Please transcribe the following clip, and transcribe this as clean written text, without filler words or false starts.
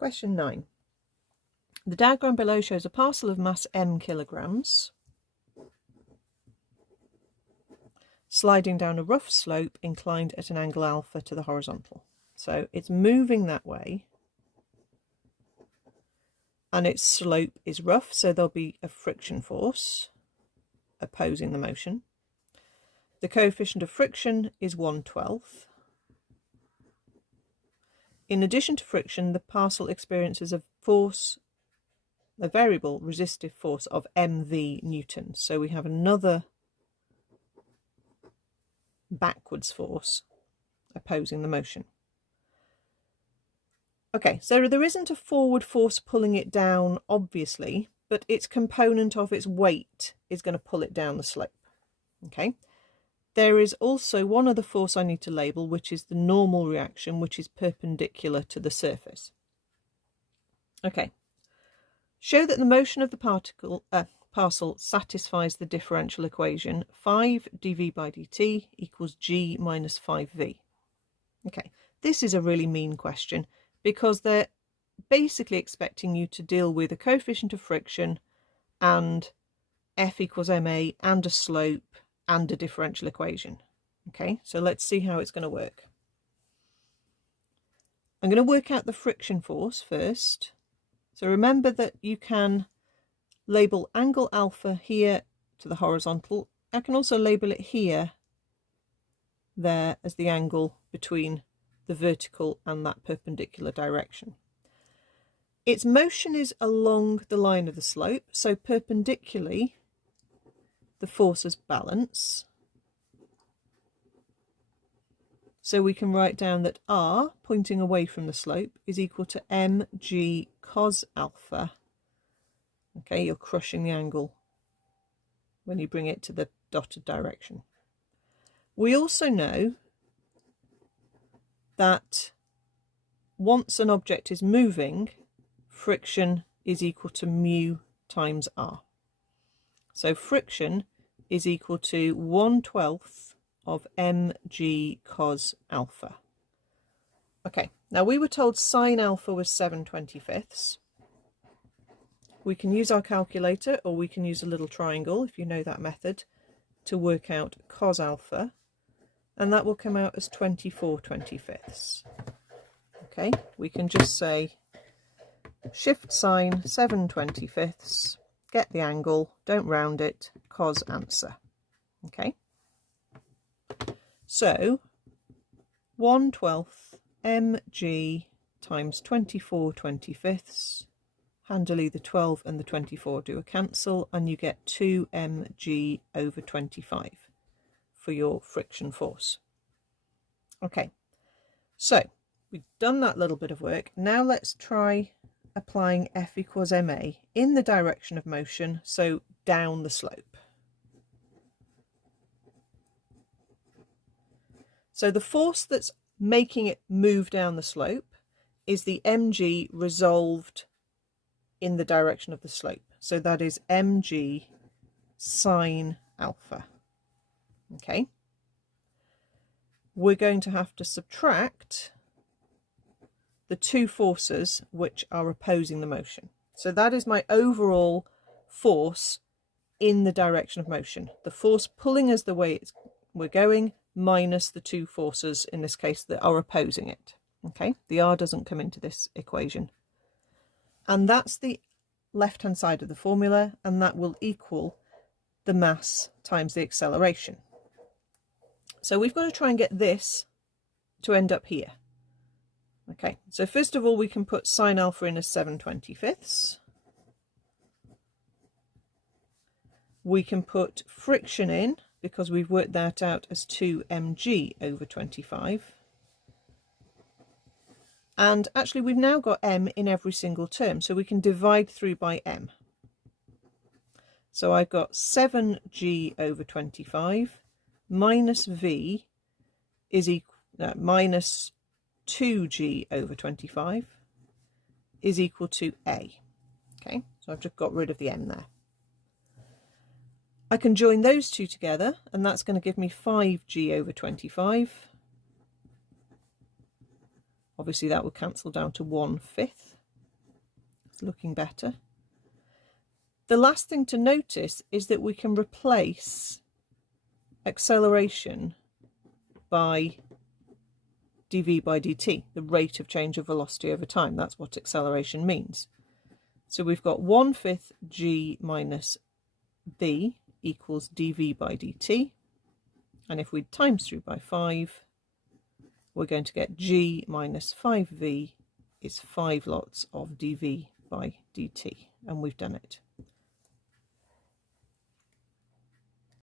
Question 9. The diagram below shows a parcel of mass m kilograms sliding down a rough slope inclined at an angle alpha to the horizontal. So it's moving that way and its slope is rough, so there'll be a friction force opposing the motion. The coefficient of friction is 1/12. In addition to friction, the parcel experiences a variable resistive force of mv newtons. So we have another backwards force opposing the motion. Okay, so there isn't a forward force pulling it down, obviously, but its component of its weight is going to pull it down the slope. Okay, there is also one other force I need to label, which is the normal reaction, which is perpendicular to the surface. Okay, show that the motion of the parcel satisfies the differential equation 5 dv by dt equals g minus 5v. Okay, this is a really mean question because they're basically expecting you to deal with a coefficient of friction and F equals ma and a slope and a differential equation. Okay, so let's see how it's going to work. I'm going to work out the friction force first. So remember that you can label angle alpha here to the horizontal. I can also label it here, there, as the angle between the vertical and that perpendicular direction. Its motion is along the line of the slope, so perpendicularly the forces balance. So we can write down that R, pointing away from the slope, is equal to mg cos alpha. Okay, you're crushing the angle when you bring it to the dotted direction. We also know that once an object is moving, friction is equal to mu times R. So friction is equal to 1/12 of mg cos alpha. Okay, now we were told sine alpha was 7/25. We can use our calculator, or we can use a little triangle, if you know that method, to work out cos alpha, and that will come out as 24/25. Okay, we can just say shift sine 7/25, get the angle, don't round it, cos answer. Okay, so 1/12 mg times 24/25. Handily, the 12 and the 24 do a cancel, and you get 2 mg over 25 for your friction force. Okay, so we've done that little bit of work. Now let's try applying F equals ma in the direction of motion, so down the slope. So the force that's making it move down the slope is the mg resolved in the direction of the slope. So that is mg sine alpha. Okay. We're going to have to subtract the two forces which are opposing the motion. So that is my overall force in the direction of motion. The force pulling us the way we're going minus the two forces, in this case, that are opposing it. Okay, the R doesn't come into this equation. And that's the left-hand side of the formula, and that will equal the mass times the acceleration. So we've got to try and get this to end up here. Okay, so first of all, we can put sine alpha in as 7/25. We can put friction in, because we've worked that out as 2 mg over 25. And actually, we've now got m in every single term, so we can divide through by m. So I've got 7g over 25 minus v is equal minus 2g over 25 is equal to a. Okay, so I've just got rid of the m there. I can join those two together, and that's going to give me 5g over 25. Obviously that will cancel down to 1/5. It's looking better. The last thing to notice is that we can replace acceleration by dv by dt, the rate of change of velocity over time. That's what acceleration means. So we've got 1/5 g minus b equals dv by dt. And if we times through by 5, we're going to get g minus 5v is 5 lots of dv by dt. And we've done it.